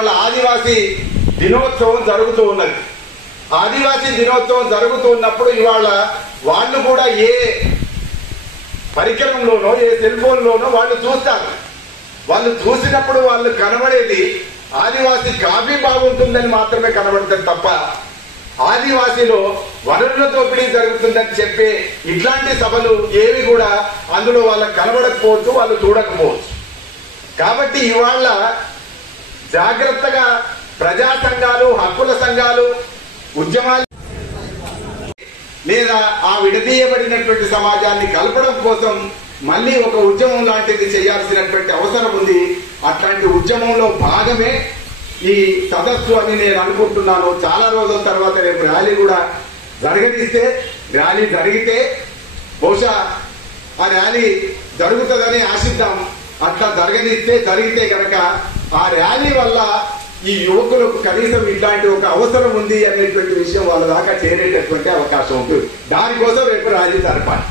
ఇవాళ ఆదివాసీ దినోత్సవం జరుగుతూ ఉన్నది. ఆదివాసీ దినోత్సవం జరుగుతూ ఉన్నప్పుడు ఇవాళ వాళ్ళు కూడా ఏ పరికరంలోనో ఏ సెల్ ఫోన్లోనో వాళ్ళు చూస్తారు. వాళ్ళు చూసినప్పుడు వాళ్ళు కనబడేది ఆదివాసీ కాఫీ బాగుంటుందని మాత్రమే కనబడుతుంది తప్ప ఆదివాసీలో వనరుల దోపిడీ జరుగుతుందని చెప్పే ఇట్లాంటి సభలు ఏవి కూడా అందులో వాళ్ళకి కనబడకపోవచ్చు, వాళ్ళు చూడకపోవచ్చు. కాబట్టి ఇవాళ జాగ్రత్తగా ప్రజా సంఘాలు, హక్కుల సంఘాలు, ఉద్యమాలు లేదా ఆ విడదీయబడినటువంటి సమాజాన్ని కలపడం కోసం మళ్ళీ ఒక ఉద్యమం లాంటిది చేయాల్సినటువంటి అవసరం ఉంది. అట్లాంటి ఉద్యమంలో భాగమే ఈ సదస్సు అని నేను అనుకుంటున్నాను. చాలా రోజుల తర్వాత రేపు ర్యాలీ కూడా ర్యాలీ జరిగితే బహుశా ఆ ర్యాలీ జరుగుతుందని ఆశిద్దాం. అట్లా జరిగితే కనుక ఆ ర్యాలీ వల్ల ఈ యువకులకు కనీసం ఇట్లాంటి ఒక అవసరం ఉంది అనేటువంటి విషయం వాళ్ళ దాకా చేరేటటువంటి అవకాశం ఉంటుంది. దానికోసం రేపు ర్యాలీ జరపాలి.